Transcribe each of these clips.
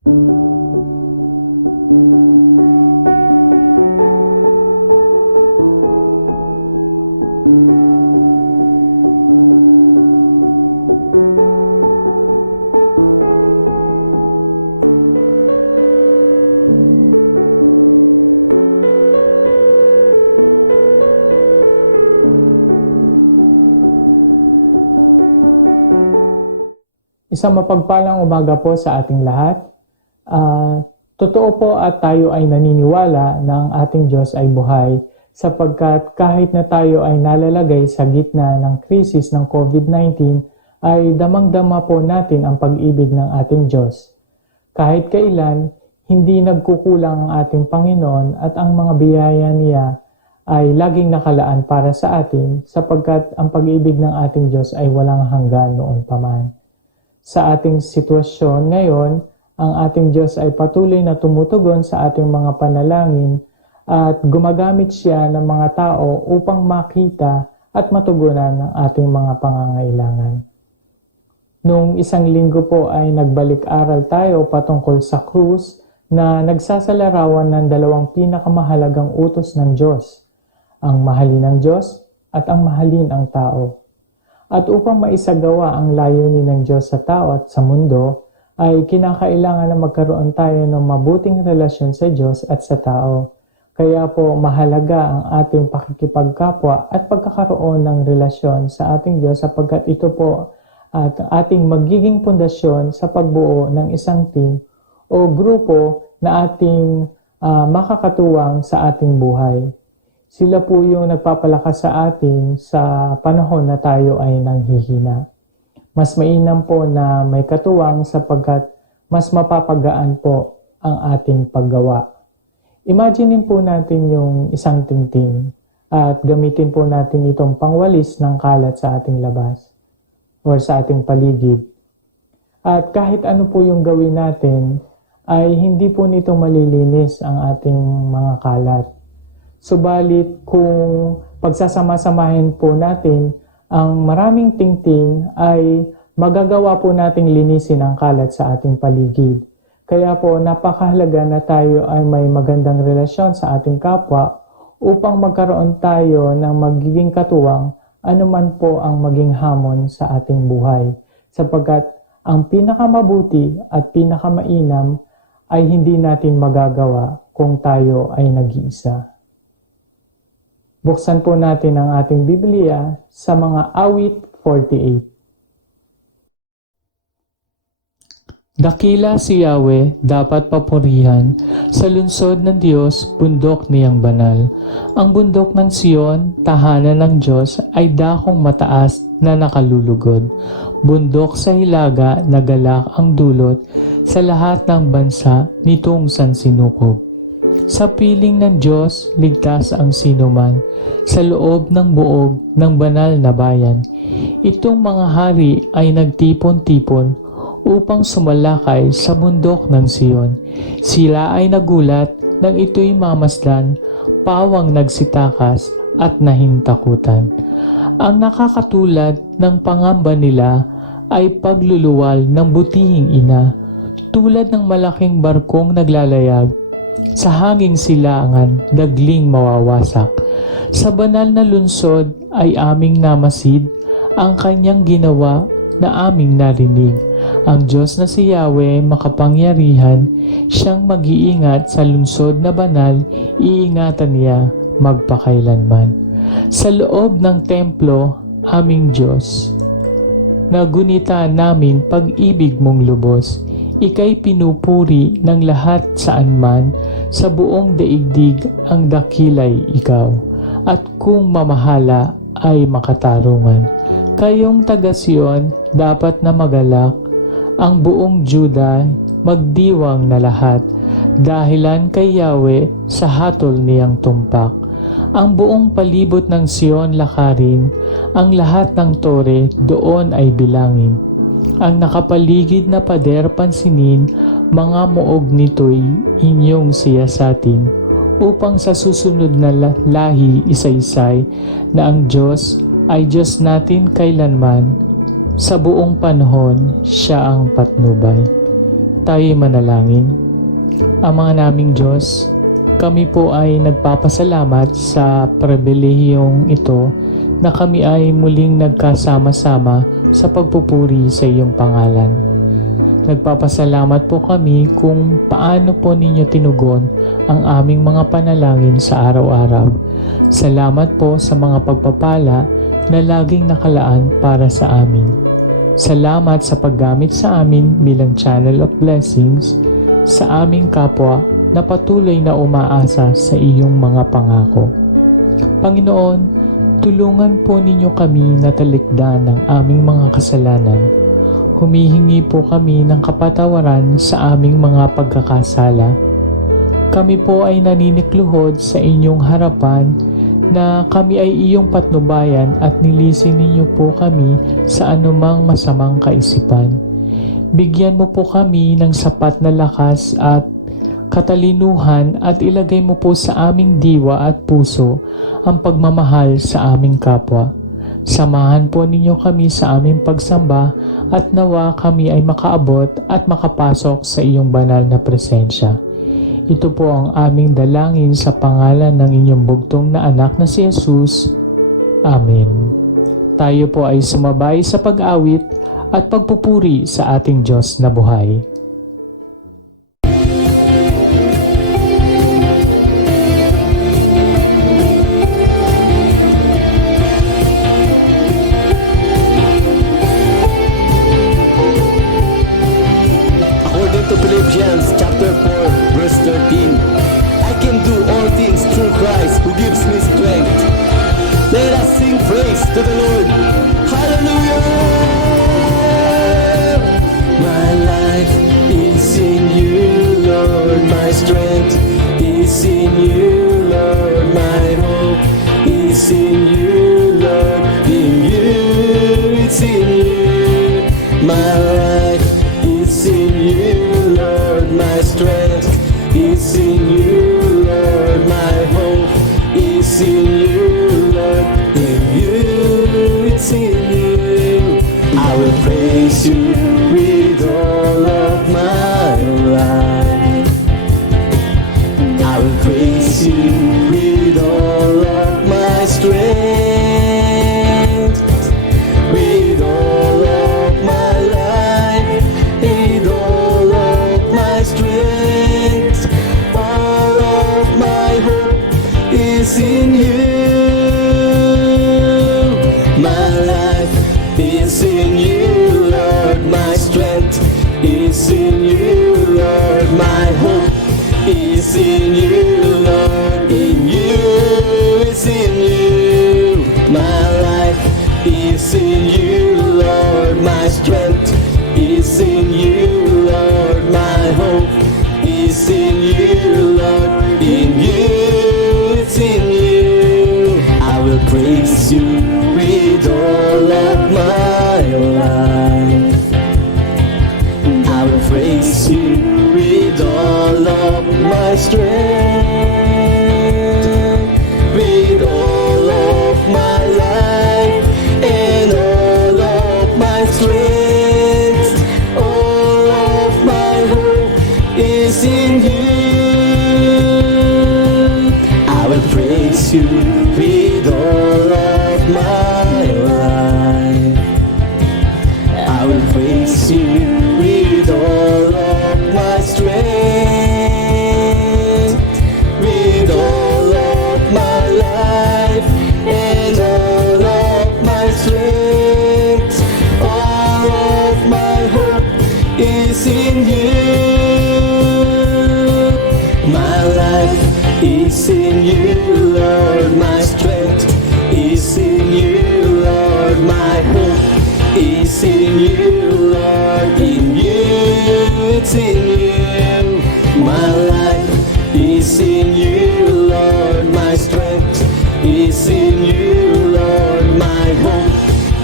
Isang mapagpalang umaga po sa ating lahat. Totoo po at tayo ay naniniwala na ang ating Diyos ay buhay sapagkat kahit na tayo ay nalalagay sa gitna ng krisis ng COVID-19 ay damang-dama po natin ang pag-ibig ng ating Diyos. Kahit kailan, hindi nagkukulang ang ating Panginoon at ang mga biyaya niya ay laging nakalaan para sa atin sapagkat ang pag-ibig ng ating Diyos ay walang hanggan noon pa man. Sa ating sitwasyon ngayon, ang ating Diyos ay patuloy na tumutugon sa ating mga panalangin at gumagamit siya ng mga tao upang makita at matugunan ang ating mga pangangailangan. Noong isang linggo po ay nagbalik-aral tayo patungkol sa krus na nagsasalarawan ng dalawang pinakamahalagang utos ng Diyos, ang mahalin ang Diyos at ang mahalin ang tao. At upang maisagawa ang layunin ng Diyos sa tao at sa mundo, ay kinakailangan na magkaroon tayo ng mabuting relasyon sa Diyos at sa tao. Kaya po mahalaga ang ating pakikipagkapwa at pagkakaroon ng relasyon sa ating Diyos sapagkat ito po at ating magiging pundasyon sa pagbuo ng isang team o grupo na ating makakatuwang sa ating buhay. Sila po yung nagpapalakas sa atin sa panahon na tayo ay nanghihina. Mas mainam po na may katuwang sapagkat mas mapapagaan po ang ating paggawa. Imaginin po natin yung isang tingting at gamitin po natin itong pangwalis ng kalat sa ating labas or sa ating paligid. At kahit ano po yung gawin natin, ay hindi po nito malilinis ang ating mga kalat. Subalit kung pagsasama-samahin po natin ang maraming tingting ay magagawa po nating linisin ang kalat sa ating paligid. Kaya po napakahalaga na tayo ay may magandang relasyon sa ating kapwa upang magkaroon tayo ng magiging katuwang anuman po ang maging hamon sa ating buhay. Sapagkat ang pinakamabuti at pinakamainam ay hindi natin magagawa kung tayo ay nag-iisa. Buksan po natin ang ating Biblia sa mga awit 48. Dakila si Yahweh, dapat papurihan, sa lungsod ng Diyos, bundok niyang banal. Ang bundok ng Sion, tahanan ng Diyos, ay dakong mataas na nakalulugod. Bundok sa hilaga, nagalak ang dulot, sa lahat ng bansa, nitong sansinukob. Sa piling ng Diyos, ligtas ang sinuman, sa loob ng buog ng banal na bayan. Itong mga hari ay nagtipon-tipon upang sumalakay sa bundok ng Sion. Sila ay nagulat nang ito'y mamasdan, pawang nagsitakas at nahintakutan. Ang nakakatulad ng pangamba nila ay pagluluwal ng butihing ina, tulad ng malaking barkong naglalayag. Sa hanging silangan, dagling mawawasak. Sa banal na lungsod ay aming namasid, ang kanyang ginawa na aming narinig. Ang Diyos na si Yahweh makapangyarihan, siyang mag-iingat sa lungsod na banal, iingatan niya magpakailanman. Sa loob ng templo, aming Diyos, nagunita namin pag-ibig mong lubos. Ika'y pinupuri ng lahat saan man, sa buong daigdig ang dakilay ikaw, at kung mamahala ay makatarungan. Kayong taga-Sion dapat na magalak, ang buong Juda magdiwang na lahat, dahilan kay Yahweh sa hatol niyang tumpak. Ang buong palibot ng Sion lakarin, ang lahat ng tore doon ay bilangin. Ang nakapaligid na pader pansinin, mga muog nito'y inyong siyasatin, upang sa susunod na lahi isa-isay na ang Diyos ay Diyos natin kailanman, sa buong panahon siya ang patnubay. Tayo'y manalangin. Ama naming Diyos, kami po ay nagpapasalamat sa pribilehiyong ito na kami ay muling nagkasama-sama sa pagpupuri sa iyong pangalan. Nagpapasalamat po kami kung paano po ninyo tinugon ang aming mga panalangin sa araw-araw. Salamat po sa mga pagpapala na laging nakalaan para sa amin. Salamat sa paggamit sa amin bilang channel of blessings sa aming kapwa na patuloy na umaasa sa iyong mga pangako. Panginoon, tulungan po ninyo kami na talikdan ng aming mga kasalanan. Humihingi po kami ng kapatawaran sa aming mga pagkakasala. Kami po ay naninikluhod sa inyong harapan na kami ay iyong patnubayan at nilisin ninyo po kami sa anumang masamang kaisipan. Bigyan mo po kami ng sapat na lakas at katalinuhan at ilagay mo po sa aming diwa at puso ang pagmamahal sa aming kapwa. Samahan po ninyo kami sa aming pagsamba at nawa kami ay makaabot at makapasok sa iyong banal na presensya. Ito po ang aming dalangin sa pangalan ng inyong bugtong na anak na si Jesus. Amen. Tayo po ay sumabay sa pag-awit at pagpupuri sa ating Diyos na buhay. According to Philippians chapter 4 verse 13, I can do all things through Christ who gives me strength. Let us sing praise to the Lord. Hallelujah! My life is in you, Lord. My strength is in you, Lord. My hope is in you, Lord. In you, it's in you. My life is in you, Lord. My strength is in you, Lord. My hope is in you, Lord. In you, it's in you. I will praise you with all of my life. I will praise you with all of my strength. With all of my life, with all of my strength, all of my hope is in you. My life is in you, Lord. My strength is in you, Lord. My hope is in you, Lord. In you, it's in you. My life is in you, Lord. My strength is in you, Lord. My hope is in you, Lord. In you, it's in you. I will praise you with all of my life. I will praise you with all of my strength. With all of my life and all of my strength, all of my hope is in you. I will praise you with all of my life. I will praise you with all of my strength. With all of my life and all of my strength, all of my hope is in you. My life is in you, Lord. My strength is in you, Lord. My hope is in you, Lord. In you, it's in you. My life is in you, Lord. My strength is in you, Lord. My hope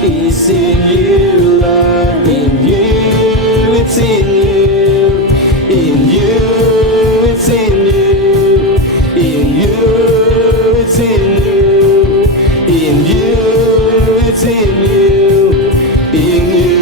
is in you, Lord. In you, it's in you. In you, it's in you. In you, it's in you. In you, it's in you. In you.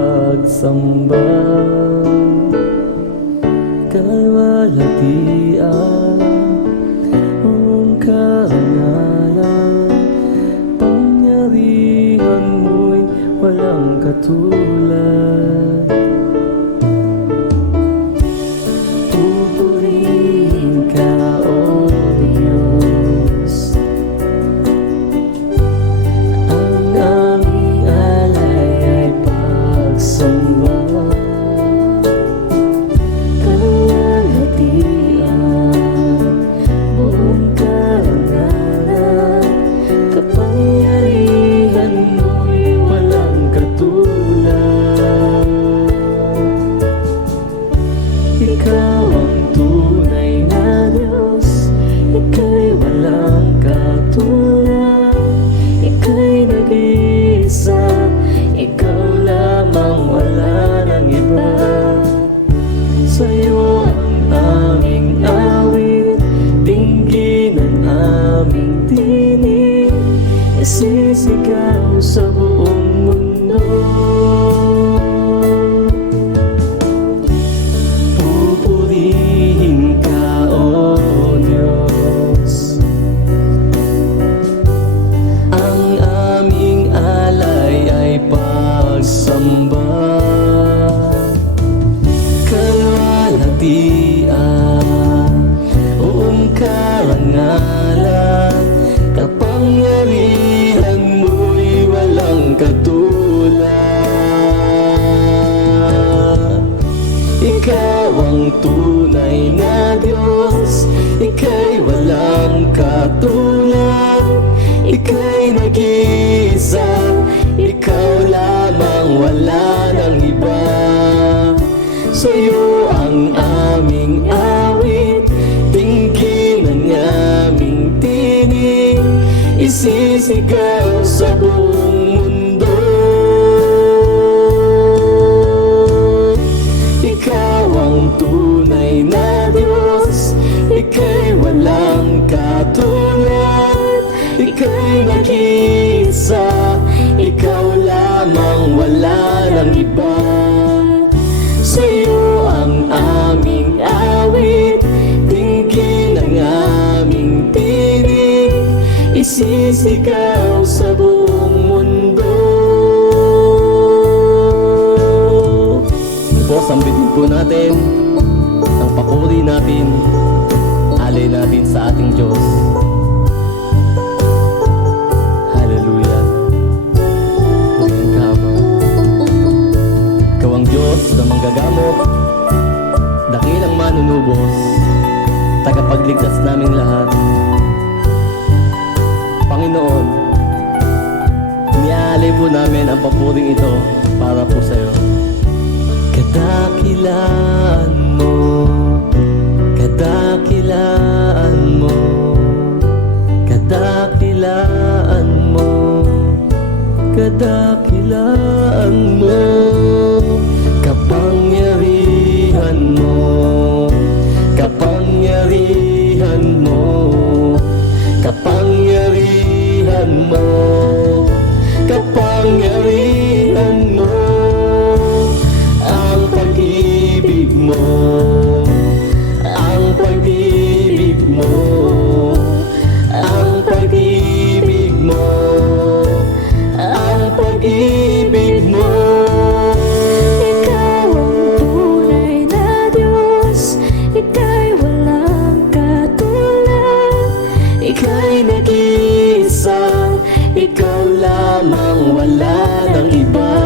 pagsamba, kalwalhatian, karangalan, pangyarihan mo'y walang katulad. Pupurihin ka, O Diyos, ang aming alay ay pagsamba, kalwalhatian, buong karangalan, kapangyarihan mo'y walang katulad. Ikaw ang tunay na Diyos, ika'y walang katulad, ika'y nag-iisa, ikaw lamang, wala nang iba. Sa'yo ang aming awit, dinggin ang aming tinig, isisigaw sa buong mundo. Pupurihin ka, O Diyos, ang aming alay ay pagsamba, kalwalhatian, buong karangalan, kapangyarihan mo'y walang katulad. Ikaw ang tunay na Diyos, ika'y walang katulad, ika'y nag-iisa, ikaw lamang, wala nang iba. Sa'yo ang aming awit, dinggin ang aming tinig, isisigaw sa buong mundo. Ikaw ang tunay na Diyos, ika'y walang katulad, ika'y nag-iisa, ikaw lamang, wala nang iba. Sa'yo ang aming awit, dinggin ang aming tinig, isisigaw sa buong mundo. Po, sambitin po natin ang papuri natin, alay natin sa ating Diyos. Hallelujah. Purihin ka, Ama. Ikaw ang Diyos na manggagamot, dakilang manunubos, tagapagligtas naming lahat. Panginoon, niaalay po namin ang papuring ito para po sa iyo. Kadakilaan mo, kadakilaan mo, kadakilaan mo, kadakilaan mo, kapangyarihan mo, kapangyarihan mo, kapangyarihan mo, kapangyarihan mo, ang pag-ibig mo, ang pag-ibig mo, ang pag-ibig mo, ang pag-ibig mo. Ikaw ang tunay na Diyos, ika'y walang katulad, Ika'y nag-iisa, ikaw lamang, wala nang iba.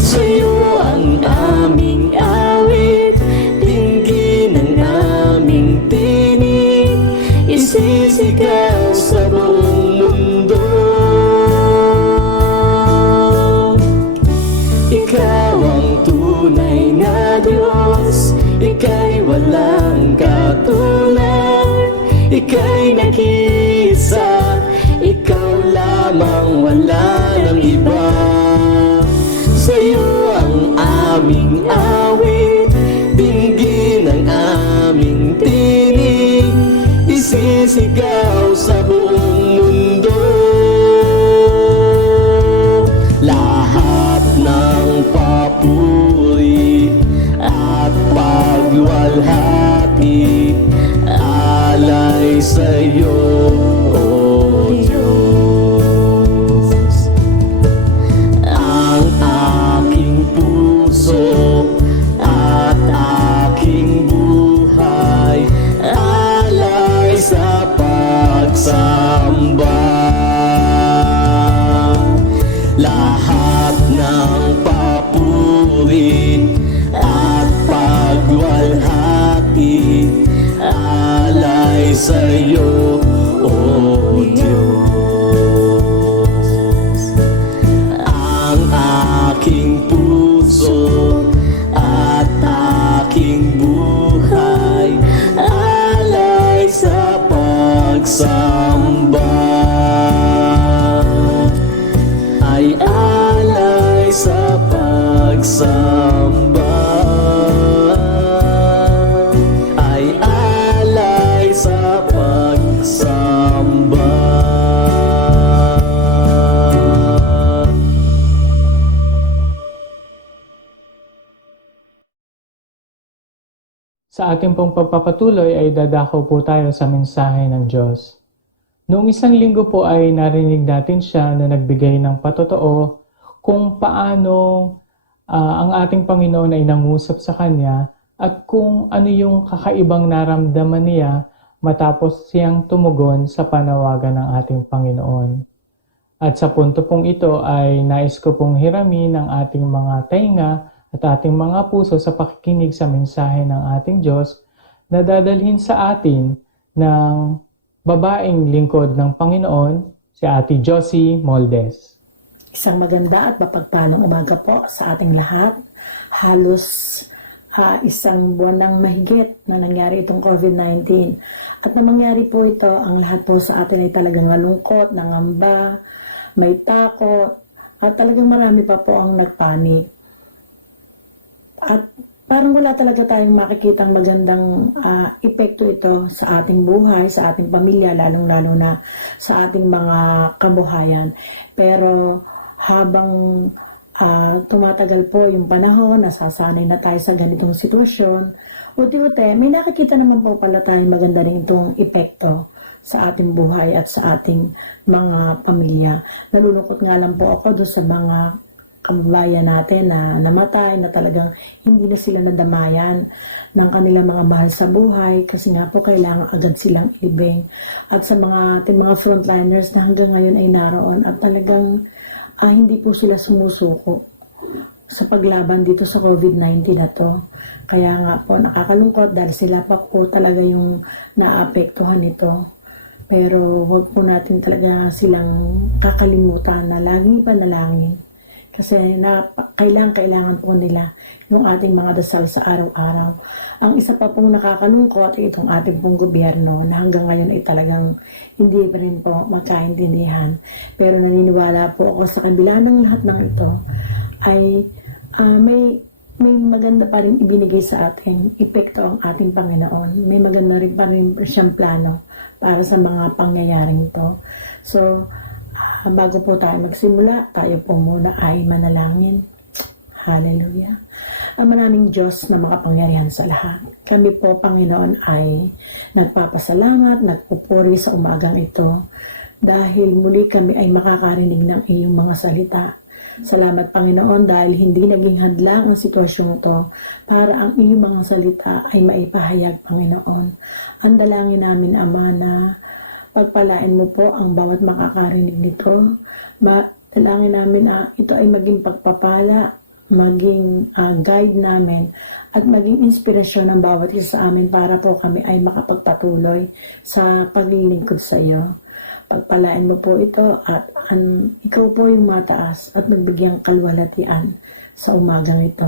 Sa'yo ang aming awit, dinggin ang aming tinig, isisigaw sa buong mundo. Ikaw ang tunay na Diyos, ika'y walang katulad, ika'y nag-iisa, ikaw lamang, wala nang iba. Sa'yo ang aming awit, dinggin ang aming tinig, isisigaw sa buong mundo. Lahat ng sa'yo, O Diyos. Ang aking puso at aking buhay alay sa pagsamba. Lahat ng papuri at pagwalhati alay sa'yo, O Diyos. Ang aking puso at aking buhay alay sa pagsamba. Ay alay sa pagsamba. Ay alay sa pagsamba. Sa ating pong pagpapatuloy ay dadako po tayo sa mensahe ng Diyos. Noong isang linggo po ay narinig natin siya na nagbigay ng patotoo kung paano ang ating Panginoon ay nangusap sa Kanya at kung ano yung kakaibang naramdaman niya matapos siyang tumugon sa panawagan ng ating Panginoon. At sa punto pong ito ay nais ko pong hiramin ang ating mga tainga at ating mga puso sa pakikinig sa mensahe ng ating Diyos na dadalhin sa atin ng babaeng lingkod ng Panginoon, si Ate Josie Moldes. Isang maganda at mapagpalang umaga po sa ating lahat. Halos isang buwan ng mahigit na nangyari itong COVID-19. At na mangyari po ito, ang lahat po sa atin ay talagang malungkot, nangamba, may takot, at talagang marami pa po ang nagpanik. At parang wala talaga tayong makikitang magandang epekto ito sa ating buhay, sa ating pamilya, lalong-lalo na sa ating mga kabuhayan. Pero habang tumatagal po yung panahon, nasasanay na tayo sa ganitong sitwasyon, uti-uti, may nakikita naman po pala tayong maganda rin itong epekto sa ating buhay at sa ating mga pamilya. Nalulungkot nga lang po ako doon sa mga kababayan natin na namatay, na talagang hindi na sila nadamayan ng kanilang mga mahal sa buhay kasi nga po kailangan agad silang ilibing. At sa mga ating mga frontliners na hanggang ngayon ay naroon at talagang hindi po sila sumusuko sa paglaban dito sa COVID-19 na to. Kaya nga po nakakalungkot dahil sila pa po talaga yung naapektuhan nito. Pero huwag po natin talaga silang kakalimutan na laging panalangin. Kasi kailangan po nila yung ating mga dasal sa araw-araw. Ang isa pa pong nakakalungkot ay itong ating pong gobyerno na hanggang ngayon ay talagang hindi pa rin po magkaintindihan. Pero naniniwala po ako sa kabila ng lahat ng ito ay may maganda pa rin ibinigay sa ating epekto ang ating Panginoon. May maganda rin pa rin siyang plano para sa mga pangyayaring ito. So, bago po tayo magsimula, tayo po muna ay manalangin. Hallelujah. Ang maraming Diyos na makapangyarihan sa lahat. Kami po, Panginoon, ay nagpapasalamat, nagpupuri sa umagang ito dahil muli kami ay makakarinig ng iyong mga salita. Salamat, Panginoon, dahil hindi naging hadlang ang sitwasyong ito para ang iyong mga salita ay maipahayag, Panginoon. Ang dalangin namin, Ama, na pagpalain mo po ang bawat makakarinig nito. Dalangin namin ito ay maging pagpapala, maging guide namin, at maging inspirasyon ng bawat isa sa amin para po kami ay makapagpatuloy sa paglilingkod sa iyo. Pagpalain mo po ito at ikaw po yung mataas at magbigyang kalwalatian sa umagang ito.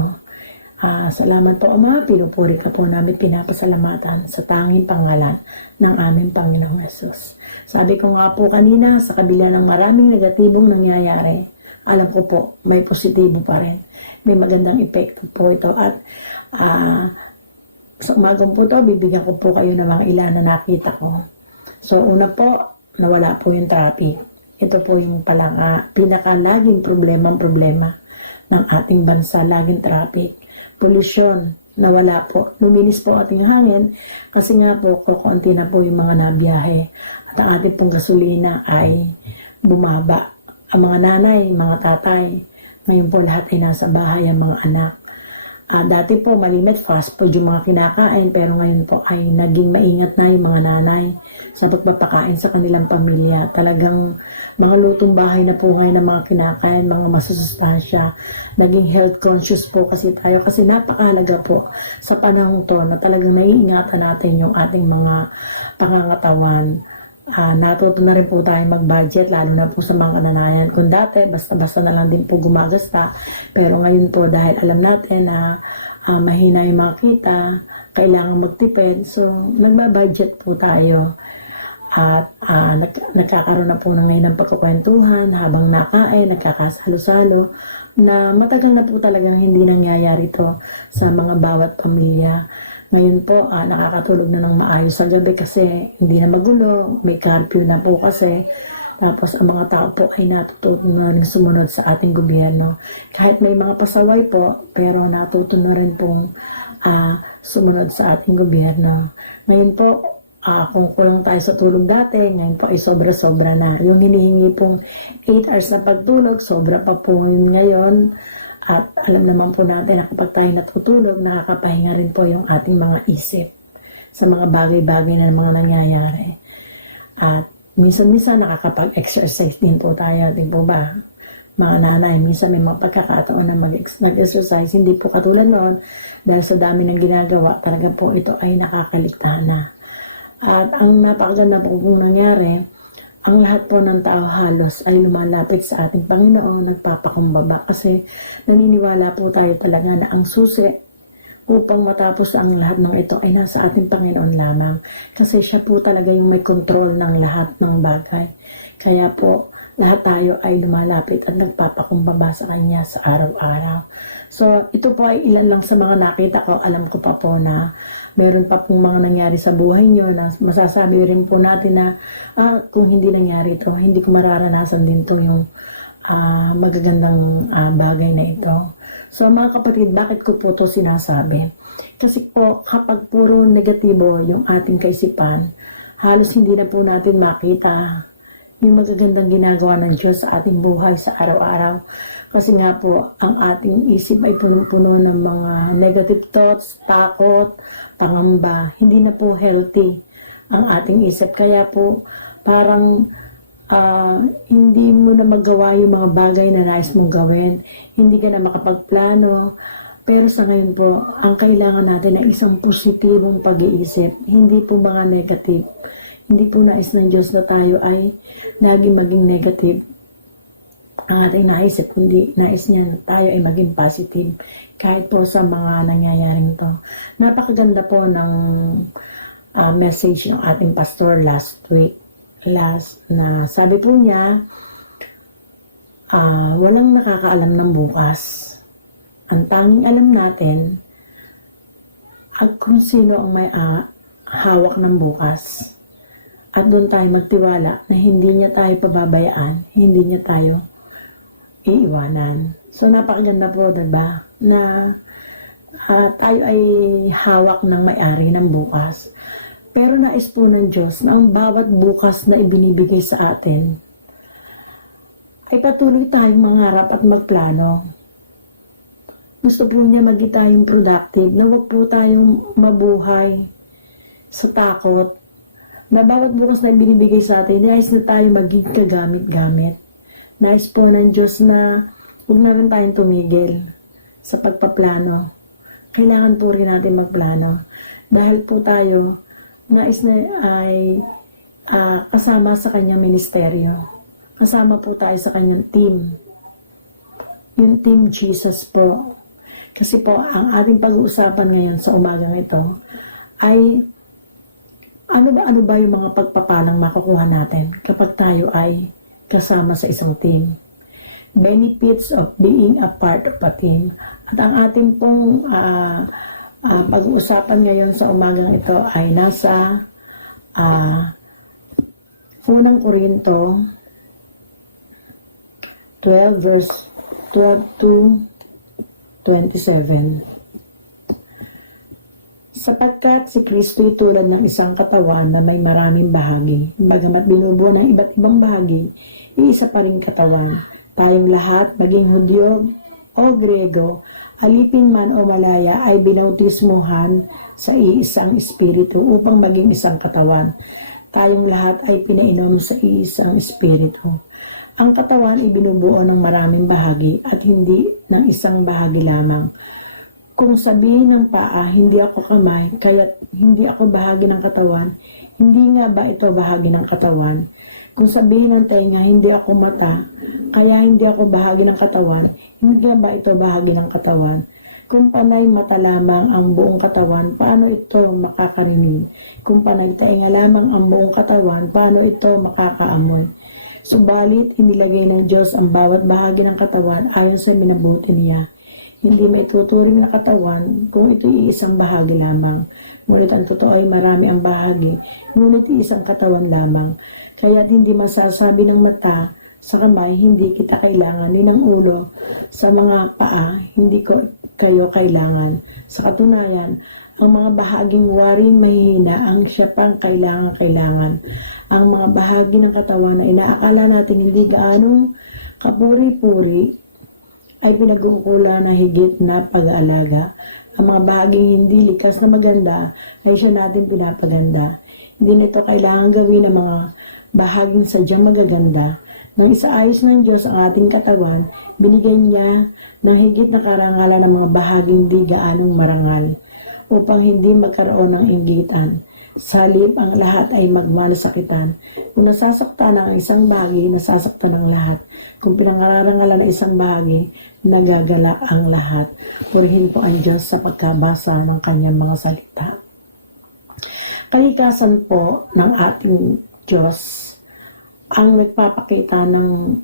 Salamat po, Ama. Pinupuri ka po namin, pinapasalamatan sa tanging pangalan ng aming Panginoong Yesus. Sabi ko nga po kanina, sa kabila ng maraming negatibong nangyayari, alam ko po, may positibo pa rin. May magandang epekto po ito. At sa umagang po ito, bibigyan ko po kayo ng mga ilan na nakita ko. So, una po, nawala po yung traffic. Ito po yung palang pinakalaging problema ng ating bansa, laging traffic. Polusyon, nawala po. Luminis po ating hangin kasi nga po kukunti na po yung mga nabiyahe at ang ating pong gasolina ay bumaba. Ang mga nanay, mga tatay, ngayon po lahat ay nasa bahay, ang mga anak. Dati po malimit fast food yung mga kinakain pero ngayon po ay naging maingat na yung mga nanay sa pagpapakain sa kanilang pamilya. Talagang mga lutong bahay na po ngayon ng mga kinakain, mga masusustansya. Naging health conscious po kasi tayo kasi napakahalaga po sa panahon to na talagang naiingatan natin yung ating mga pangangatawan. Natuto na rin po tayo mag-budget lalo na po sa mga kananayan. Kung dati, basta-basta na lang din po gumagasta. Pero ngayon po dahil alam natin na mahina yung mga kita, kailangan magtipid. So, nagbabudget po tayo. At nagkakaroon na po na ngayon ng pagkukwentuhan habang nakain, nagkakasalo-salo na matagal na po talagang hindi nangyayari to sa mga bawat pamilya. Ngayon po, nakakatulog na ng maayos sa gabi kasi hindi na magulo, may curfew na po kasi. Tapos ang mga tao po ay natututo na rin sumunod sa ating gobyerno. Kahit may mga pasaway po, pero natuto na rin pong sumunod sa ating gobyerno. Ngayon po, kung kulang tayo sa tulog dati, ngayon po ay sobra-sobra na. Yung hinihingi pong 8 hours na pagtulog, sobra pa po ngayon. At alam naman po natin na kapag tayo natutulog, nakakapahinga rin po yung ating mga isip sa mga bagay-bagay na mga nangyayari. At minsan-minsan nakakapag-exercise din po tayo, di po ba? Mga nanay, minsan may mga pagkakataon na mag-exercise, hindi po katulad noon dahil sa dami ng ginagawa, talaga po ito ay nakakaligtaan na. At ang napakaganda po kung nangyari, ang lahat po ng tao halos ay lumalapit sa ating Panginoon, nagpapakumbaba kasi naniniwala po tayo talaga na ang susi upang matapos ang lahat ng ito ay nasa ating Panginoon lamang. Kasi siya po talaga yung may control ng lahat ng bagay. Kaya po lahat tayo ay lumalapit at nagpapakumbaba sa Kanya sa araw-araw. So ito po ay ilan lang sa mga nakita ko. Alam ko pa po na meron pa pong mga nangyari sa buhay nyo na masasabi rin po natin na kung hindi nangyari ito, hindi ko mararanasan din to yung magagandang bagay na ito. So mga kapatid, bakit ko po to sinasabi? Kasi po kapag puro negatibo yung ating kaisipan, halos hindi na po natin makita yung magagandang ginagawa ng Diyos sa ating buhay sa araw-araw. Kasi nga po, ang ating isip ay punong-puno ng mga negative thoughts, takot, pangamba. Hindi na po healthy ang ating isip. Kaya po, parang hindi mo na magawa yung mga bagay na nais mong gawin. Hindi ka na makapagplano. Pero sa ngayon po, ang kailangan natin ay isang positibong pag-iisip. Hindi po mga negative. Hindi po nais ng Diyos na tayo ay lagi maging negative ang ating naisip, kundi nais niya na tayo ay maging positive kahit po sa mga nangyayaring to. Napakaganda po ng message ng ating pastor last na sabi po niya, walang nakakaalam ng bukas. Ang tanging alam natin at kung sino ang may hawak ng bukas. At doon tayo magtiwala na hindi niya tayo pababayaan, hindi niya tayo iiwanan. So napakaganda po, diba? Na tayo ay hawak ng may-ari ng bukas. Pero nais po ng Diyos na ang bawat bukas na ibinibigay sa atin ay patuloy tayong mangarap at magplano. Gusto po niya maging tayong productive, na huwag po tayong mabuhay sa takot. Na bawat bukas na ibinibigay sa atin, nais na tayo maging kagamit-gamit. Nais po ng Diyos na huwag na rin tayong tumigil sa pagpaplano. Kailangan po rin natin magplano. Dahil po tayo, nais na ay kasama sa kanyang ministeryo. Kasama po tayo sa kanyang team. Yung Team Jesus po. Kasi po, ang ating pag-uusapan ngayon sa umagang ito ay ano ba yung mga pagpapalang makukuha natin kapag tayo ay kasama sa isang team? Benefits of being a part of a team. At ang ating pong pag-uusapan ngayon sa umagang ito ay nasa unang Korinto 12 verse 12 to 27. Sapagkat si Kristo'y tulad ng isang katawan na may maraming bahagi. Bagamat binubuo ng iba't ibang bahagi, iisa pa rin katawan. Tayong lahat, maging Hudyo o Grego, alipin man o malaya, ay binautismuhan sa iisang espiritu upang maging isang katawan. Tayong lahat ay pinainom sa iisang espiritu. Ang katawan ay binubuo ng maraming bahagi at hindi ng isang bahagi lamang. Kung sabihin ng paa, hindi ako kamay, kaya hindi ako bahagi ng katawan, hindi nga ba ito bahagi ng katawan? Kung sabihin ng tenga, hindi ako mata, kaya hindi ako bahagi ng katawan, hindi nga ba ito bahagi ng katawan? Kung panay mata lamang ang buong katawan, paano ito makakarinig? Kung panay tenga lamang ang buong katawan, paano ito makakaamoy? Subalit, inilagay ng Diyos ang bawat bahagi ng katawan ayon sa minabuti niya. Hindi may tuturing na katawan kung ito'y isang bahagi lamang. Ngunit ang totoo ay marami ang bahagi, ngunit isang katawan lamang. Kaya't hindi masasabi ng mata sa kamay, hindi kita kailangan, ni ng ulo sa mga paa, hindi ko kayo kailangan. Sa katunayan, ang mga bahaging waring mahihina ang siya pang kailangan. Ang mga bahagi ng katawan na inaakala natin hindi gaanong kapuri-puri, ay pinag-uukulan na higit na pag-aalaga. Ang mga bahaging hindi likas na maganda ay siya natin pinapaganda. Hindi nito kailangan gawin ng mga bahaging sadyang magaganda. Nang isaayos ng Diyos ang ating katawan, binigyan niya ng higit na karangalan ng mga bahaging di gaanong marangal upang hindi magkaroon ng inggitan. Sa halip, ang lahat ay magmalasakitan. Kung nasasaktan ang isang bahagi, nasasaktan ang lahat. Kung pinangararangalan ang isang bahagi, nagagalak ang lahat. Purihin po ang Diyos sa pagkabasa ng kanyang mga salita. Kalikasan po ng ating Diyos ang nagpapakita ng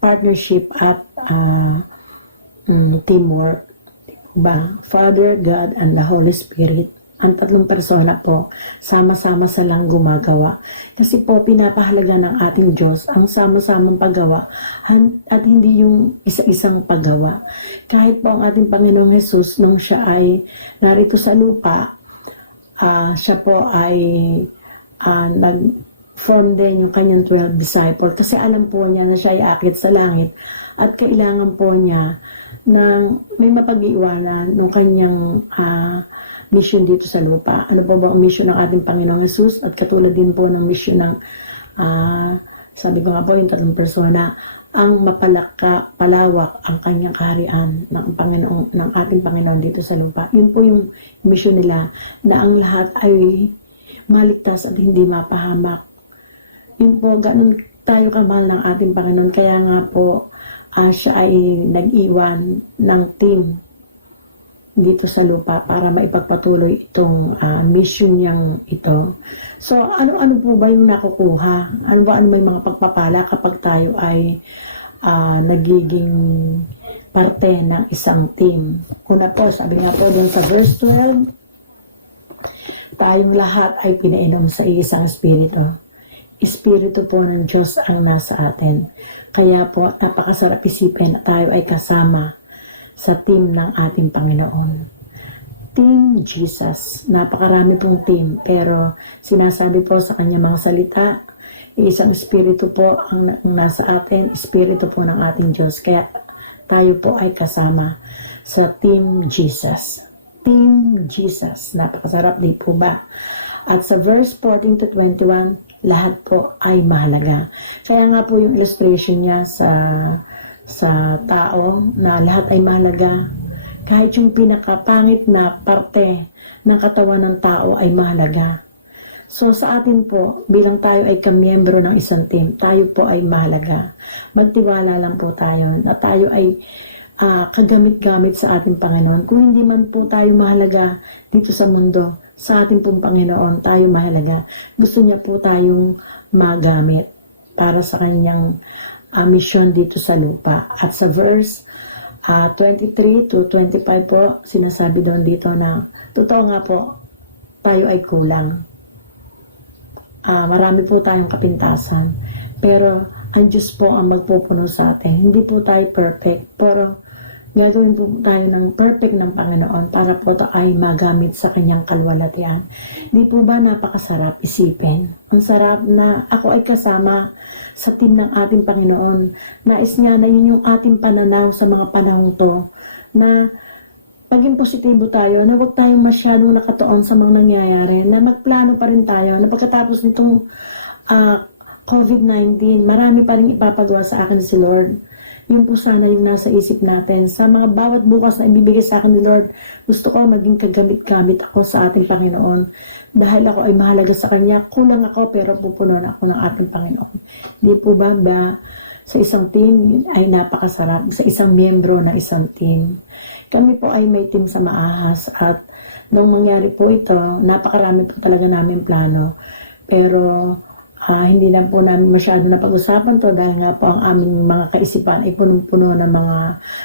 partnership at teamwork. Ba? Father, God, and the Holy Spirit. Ang tatlong persona po, sama-sama silang gumagawa. Kasi po, pinapahalaga ng ating Diyos ang sama-samang paggawa at hindi yung isa-isang paggawa. Kahit po ang ating Panginoong Jesus, nung siya ay narito sa lupa, siya po ay nag-form din yung kanyang 12 disciple. Kasi alam po niya na siya ay aakit sa langit at kailangan po niya na may mapag-iwanan ng kanyang mission dito sa lupa. Ano ba ang mission ng ating Panginoong Jesus? At katulad din po ng mission ng, sabi ko nga po, yung tatlong persona, ang palawak ang kanyang kaharian ng ating Panginoon dito sa lupa. Yun po yung mission nila, na ang lahat ay maligtas at hindi mapahamak. Yun po, ganun tayo kamahal ng ating Panginoon. Kaya nga po, siya ay nag-iwan ng team dito sa lupa para maipagpatuloy itong mission niyang ito. So, ano po ba yung nakukuha? Ano may mga pagpapala kapag tayo ay nagiging parte ng isang team? Una po, sabi nga po dun sa verse 12, tayong lahat ay pinainom sa isang espiritu. Espiritu po ng Diyos ang nasa atin. Kaya po, napakasarap isipin na tayo ay kasama sa team ng ating Panginoon. Team Jesus. Napakarami pong team. Pero sinasabi po sa kanya mga salita, isang espiritu po ang nasa atin, espiritu po ng ating Diyos. Kaya tayo po ay kasama sa Team Jesus. Team Jesus. Napakasarap, di po ba? At sa verse 14 to 21, lahat po ay mahalaga. Kaya nga po yung illustration niya sa tao na lahat ay mahalaga. Kahit yung pinakapangit na parte ng katawan ng tao ay mahalaga. So sa atin po, bilang tayo ay kamiyembro ng isang team, tayo po ay mahalaga. Magtiwala lang po tayo na tayo ay kagamit-gamit sa ating Panginoon. Kung hindi man po tayo mahalaga dito sa mundo, sa ating pong Panginoon, tayo mahalaga. Gusto niya po tayong magamit para sa kanyang mission dito sa lupa. At sa verse 23 to 25 po, sinasabi doon dito na, totoo nga po, tayo ay kulang. Marami po tayong kapintasan. Pero, ang Diyos po ang magpupuno sa atin. Hindi po tayo perfect, pero Gagawin po tayo ng perfect ng Panginoon para po ito ay magamit sa kanyang kalwalatian. Di po ba napakasarap isipin? Ang sarap na ako ay kasama sa team ng ating Panginoon. Nais niya na yun yung ating pananaw sa mga panahong to, na maging positibo tayo, na huwag tayong masyadong nakatuon sa mga nangyayari, na magplano pa rin tayo, na pagkatapos nitong COVID-19, marami pa rin ipapagawa sa akin si Lord. Yun po sana yung nasa isip natin. Sa mga bawat bukas na ibibigay sa akin ni Lord, gusto ko maging kagamit-gamit ako sa ating Panginoon. Dahil ako ay mahalaga sa Kanya, kulang ako pero pupunuan ako ng ating Panginoon. Di po ba sa isang team ay napakasarap, sa isang miyembro na isang team. Kami po ay may team sa Maahas at nung mangyari po ito, napakarami po talaga namin plano. Pero hindi lang po namin masyado napag-usapan to dahil nga po ang aming mga kaisipan ay punong-puno ng mga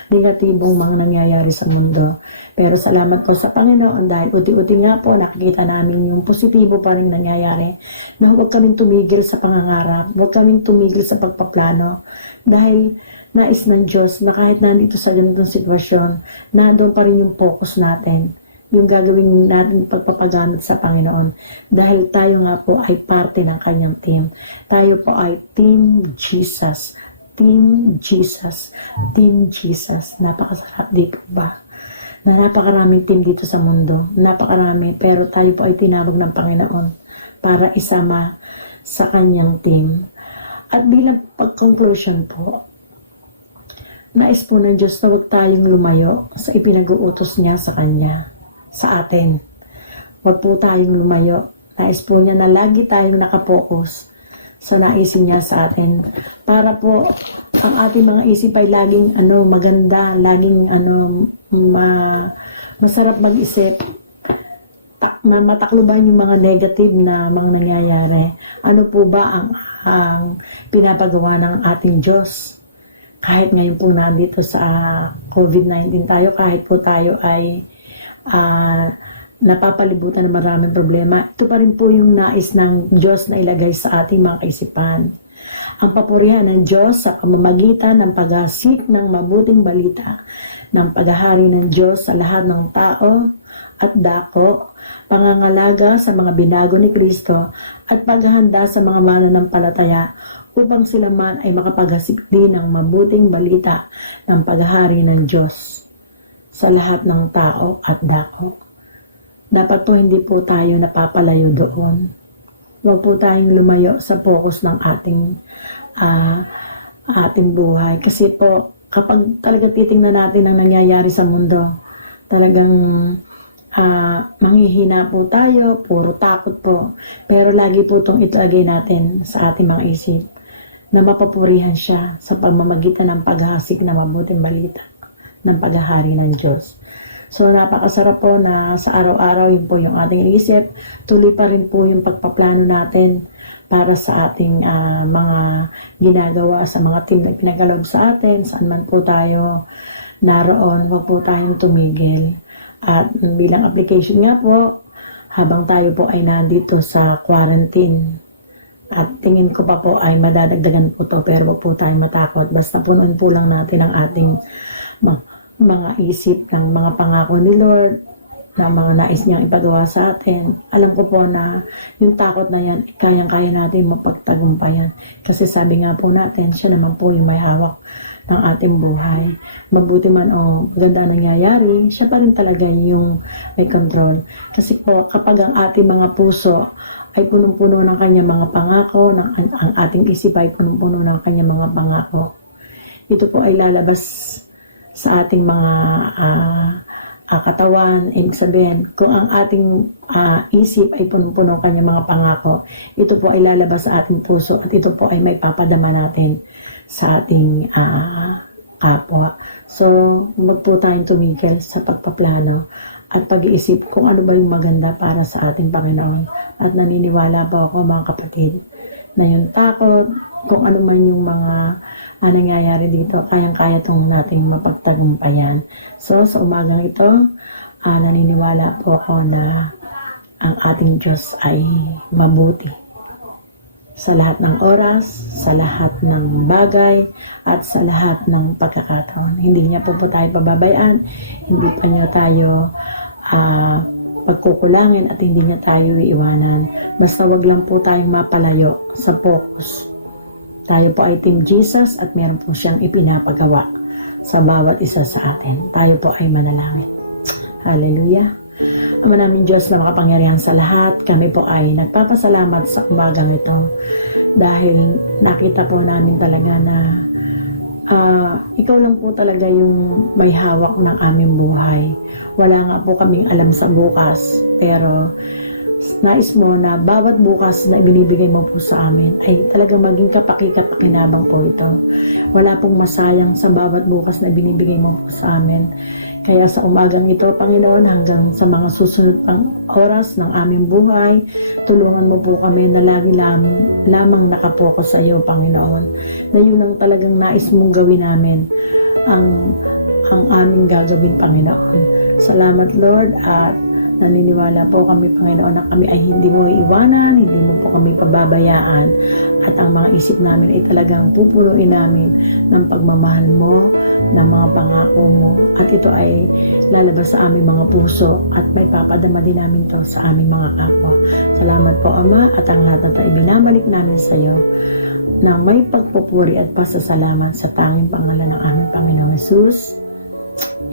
negatibong mga nangyayari sa mundo. Pero salamat po sa Panginoon dahil uti-uti nga po nakikita namin yung positibo pa rin nangyayari, na huwag kaming tumigil sa pangangarap, huwag kaming tumigil sa pagpaplano dahil nais ng Diyos na kahit nandito sa ganitong sitwasyon, na doon pa rin yung focus natin, yung gagawin natin pagpapagamit sa Panginoon. Dahil tayo nga po ay parte ng kanyang team. Tayo po ay Team Jesus. Team Jesus. Team Jesus. Napakasarap, di po ba? Na napakaraming team dito sa mundo. Napakarami. Pero tayo po ay tinawag ng Panginoon para isama sa kanyang team. At bilang pag-conclusion po, nais po ng Diyos na huwag tayong lumayo sa ipinag-uutos niya sa Kanya, sa atin. Huwag po tayong lumayo. Nais po niya na lagi tayong nakapokus sa naisin niya sa atin. Para po ang ating mga isip ay laging maganda, laging masarap mag-isip. Matakluban yung mga negative na mga nangyayari. Ano po ba ang pinapagawa ng ating Diyos? Kahit ngayon po nandito sa COVID-19 tayo, kahit po tayo ay napapalibutan ng maraming problema, ito pa rin po yung nais ng Diyos na ilagay sa ating mga kaisipan. Ang papurihan ng Diyos sa pamamagitan ng paghasik ng mabuting balita, ng paghahari ng Diyos sa lahat ng tao at dako, pangangalaga sa mga binago ni Kristo, at paghahanda sa mga mananampalataya upang sila man ay makapaghasik din ng mabuting balita ng paghahari ng Diyos sa lahat ng tao at dako. Dapat po hindi po tayo napapalayo doon. Huwag po tayong lumayo sa focus ng ating buhay. Kasi po, kapag talaga titingnan natin ang nangyayari sa mundo, talagang manghihina po tayo, puro takot po. Pero lagi po itong itlagay natin sa ating mga isip na mapapurihan siya sa pamamagitan ng paghasik na mabuting balita ng paghahari ng Diyos. So napakasarap po na sa araw-araw yun po yung ating isip. Tuloy pa rin po yung pagpaplano natin para sa ating mga ginagawa sa mga team na pinagkaloob sa atin, saan man po tayo naroon, huwag po tayong tumigil. At bilang application nga po, habang tayo po ay nandito sa quarantine, at tingin ko pa po ay madadagdagan po to, pero huwag po tayong matakot. Basta punuin po lang natin ang ating mga isip ng mga pangako ni Lord, na mga nais niyang ipagawa sa atin. Alam ko po na yung takot na yan, kayang-kaya natin mapagtagumpayan. Kasi sabi nga po natin, siya naman po yung may hawak ng ating buhay. Mabuti man o maganda nangyayari, siya pa rin talaga yung may control. Kasi po, kapag ang ating mga puso ay punong-puno ng kanyang mga pangako, ang ating isip ay punong-puno ng kanyang mga pangako, ito po ay lalabas sa ating mga katawan. Ibig sabihin, kung ang ating isip ay punong-puno kanyang mga pangako, ito po ay lalabas sa ating puso at ito po ay may papadama natin sa ating kapwa. So, wag po tayong tumigil sa pagpaplano at pag-iisip kung ano ba yung maganda para sa ating Panginoon. At naniniwala po ako, mga kapatid, na yung takot, kung ano man yung mga nangyayari dito, kayang-kaya itong nating mapagtagumpayan. So, sa umagang ito, naniniwala po ako na ang ating Diyos ay mabuti. sa lahat ng oras, sa lahat ng bagay, at sa lahat ng pagkakataon. Hindi niya po tayo pababayaan, hindi pa niya tayo pagkukulangin at hindi niya tayo iiwanan. Basta wag lang po tayong mapalayo sa focus. Tayo po ay Team Jesus at meron po siyang ipinapagawa sa bawat isa sa atin. Tayo po ay manalangin. Hallelujah. Ama namin Diyos na makapangyarihan sa lahat, kami po ay nagpapasalamat sa umagang ito dahil nakita po namin talaga na ikaw lang po talaga yung may hawak ng aming buhay. Wala nga po kaming alam sa bukas, pero nais mo na bawat bukas na ibinibigay mo po sa amin ay talagang maging kapaki-kapakinabang po ito. Wala pong masayang sa bawat bukas na binibigay mo po sa amin. Kaya sa umagang ito, Panginoon, hanggang sa mga susunod pang oras ng aming buhay, tulungan mo po kami na lagi lamang nakapokus sa iyo, Panginoon. Na yun ang talagang nais mong gawin namin, ang aming gagawin, Panginoon. Salamat, Lord, at naniniwala po kami, Panginoon, na kami ay hindi mo iiwanan, hindi mo po kami pababayaan, at ang mga isip namin ay talagang pupunuin namin ng pagmamahal mo, ng mga pangako mo, at ito ay lalabas sa aming mga puso at may papadama din namin to sa aming mga kapwa. Salamat po, Ama, at ang lahat na ibinabalik namin sa iyo na may pagpupuri at pasasalamat sa tanging pangalan ng aming Panginoong Jesus.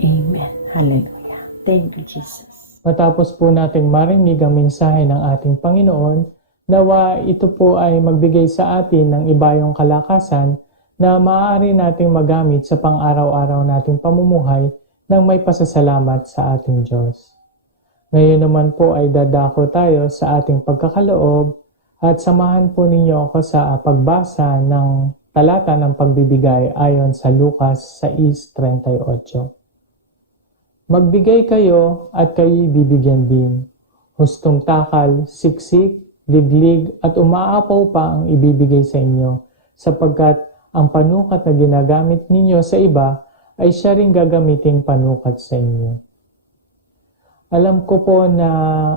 Amen. Hallelujah. Thank you, Jesus. Matapos po nating marinig ang mensahe ng ating Panginoon, nawa ito po ay magbigay sa atin ng ibayong kalakasan na maaari nating magamit sa pang-araw-araw nating pamumuhay nang may pasasalamat sa ating Diyos. Ngayon naman po ay dadako tayo sa ating pagkakaloob at samahan po ninyo ako sa pagbasa ng talata ng pagbibigay ayon sa Lucas 6:38. Magbigay kayo at kayo'y bibigyan din. Hustong takal, siksik, liglig at umaapaw pa ang ibibigay sa inyo, sapagkat ang panukat na ginagamit ninyo sa iba ay siya ring gagamiting panukat sa inyo. Alam ko po na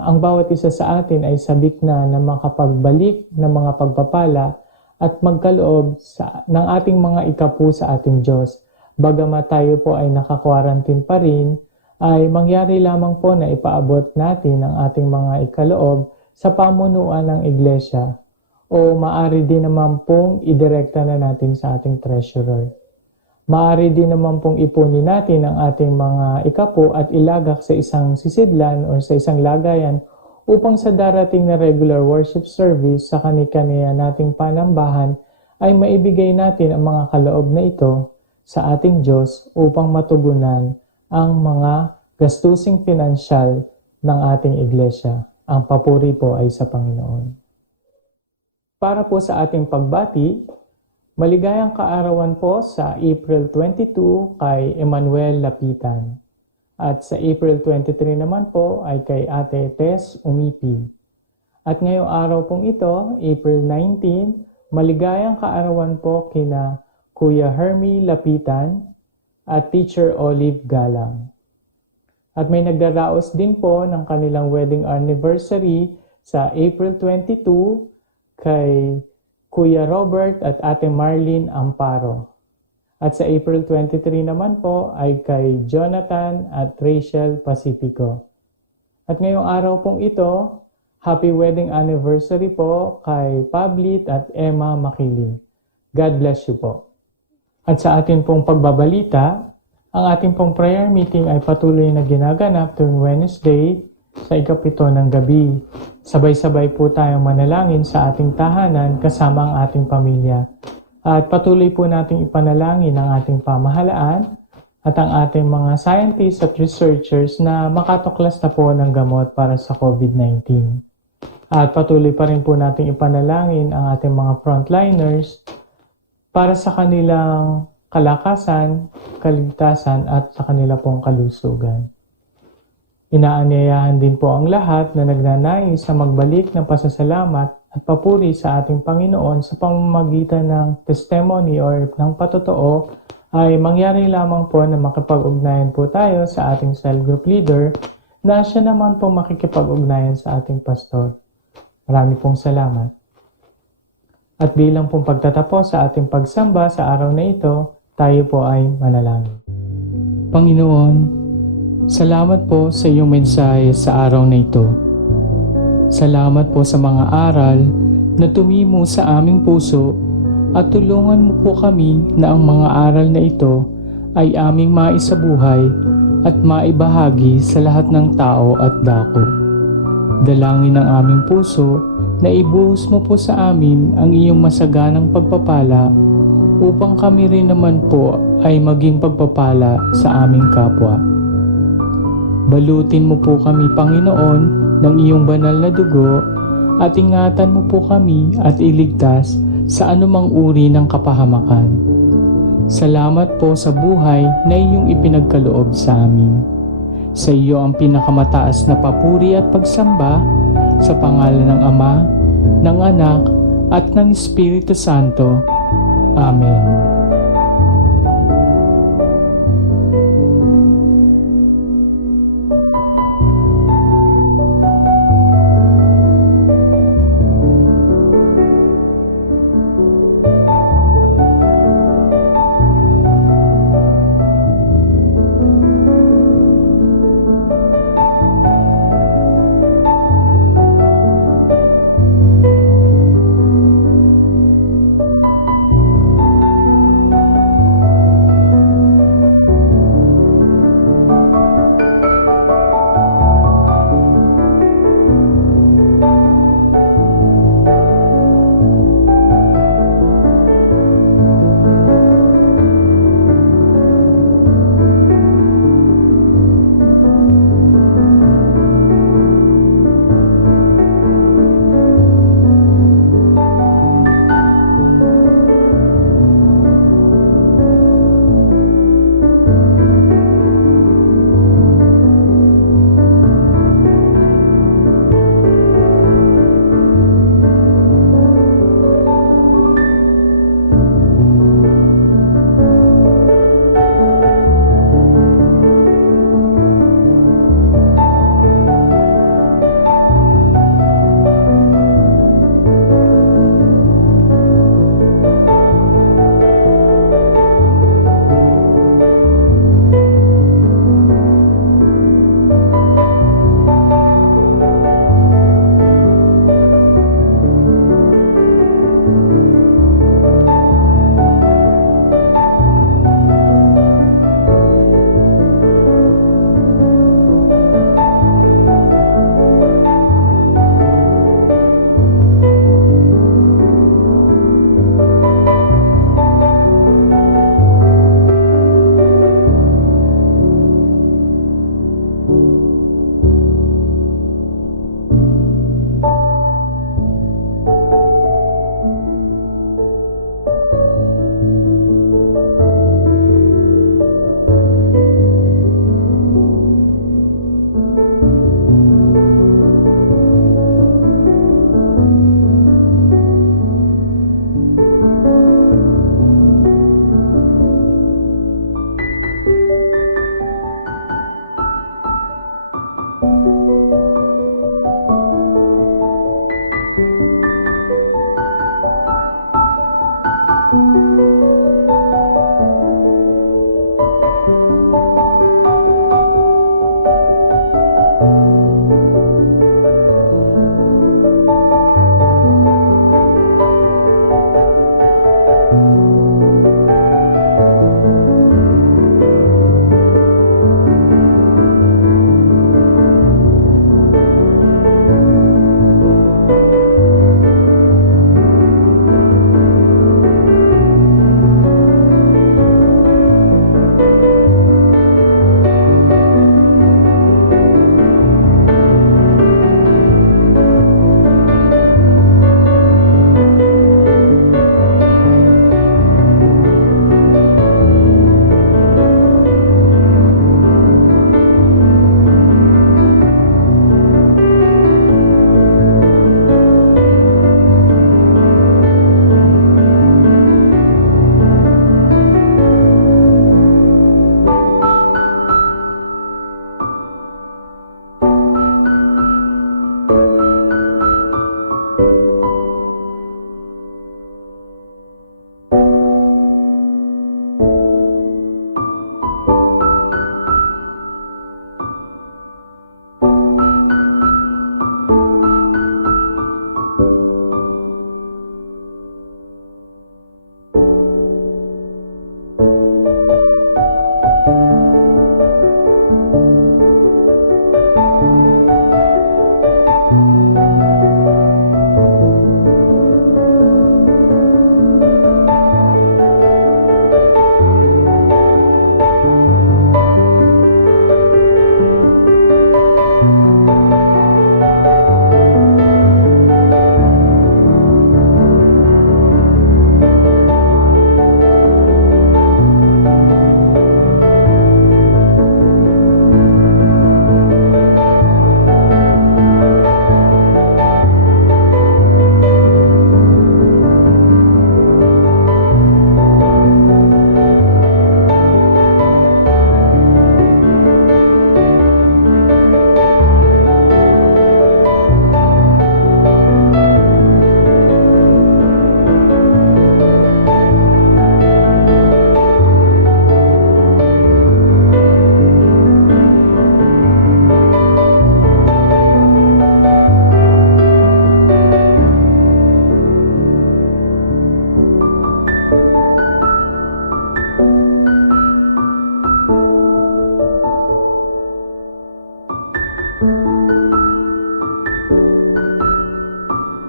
ang bawat isa sa atin ay sabik na makapagbalik ng mga pagpapala at magkaloob ng ating mga ikapu sa ating Diyos. Bagamat tayo po ay naka-quarantine pa rin, ay mangyari lamang po na ipaabot natin ang ating mga ikaloob sa pamunuan ng iglesia o maaari din naman pong idirekta na natin sa ating treasurer. Maaari din naman pong ipunin natin ang ating mga ikapu at ilagak sa isang sisidlan o sa isang lagayan upang sa darating na regular worship service sa kani-kaniya nating panambahan ay maibigay natin ang mga kaloob na ito sa ating Diyos upang matugunan ang mga gastusing pinansyal ng ating iglesia. Ang papuri po ay sa Panginoon. Para po sa ating pagbati, maligayang kaarawan po sa April 22 kay Emmanuel Lapitan. At sa April 23 naman po ay kay Ate Tess Umipig. At ngayong araw pong ito, April 19, maligayang kaarawan po kina Kuya Hermie Lapitan at Teacher Olive Galang. At may nagdaraos din po ng kanilang wedding anniversary sa April 22 kay Kuya Robert at Ate Marlene Amparo. At sa April 23 naman po ay kay Jonathan at Rachel Pacifico. At ngayong araw pong ito, happy wedding anniversary po kay Pablit at Emma Makiling. God bless you po. At sa atin pong pagbabalita, ang ating pong prayer meeting ay patuloy na ginaganap tuwing Wednesday sa ika-7 ng gabi. Sabay-sabay po tayong manalangin sa ating tahanan kasama ang ating pamilya. At patuloy po nating ipanalangin ang ating pamahalaan at ang ating mga scientists at researchers na makatuklas na po ng gamot para sa COVID-19. At patuloy pa rin po nating ipanalangin ang ating mga frontliners para sa kanilang kalakasan, kaligtasan at sa kanila pong kalusugan. Inaanyayahan din po ang lahat na nagnanais na magbalik ng pasasalamat at papuri sa ating Panginoon sa pamamagitan ng testimony or ng patotoo ay mangyari lamang po na makipag-ugnayan po tayo sa ating cell group leader na siya naman po makikipag-ugnayan sa ating pastor. Marami pong salamat. At bilang pong pagtatapos sa ating pagsamba sa araw na ito, tayo po ay manalangin. Panginoon, salamat po sa iyong mensahe sa araw na ito. Salamat po sa mga aral na tumimo sa aming puso at tulungan mo po kami na ang mga aral na ito ay aming maisabuhay at maibahagi sa lahat ng tao at dako. Dalangin ng aming puso na ibuhos mo po sa amin ang iyong masaganang pagpapala upang kami rin naman po ay maging pagpapala sa aming kapwa. Balutin mo po kami, Panginoon, ng iyong banal na dugo at ingatan mo po kami at iligtas sa anumang uri ng kapahamakan. Salamat po sa buhay na iyong ipinagkaloob sa amin. Sa iyo ang pinakamataas na papuri at pagsamba sa pangalan ng Ama, ng Anak, at ng Espiritu Santo. Amen.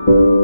Panginoon.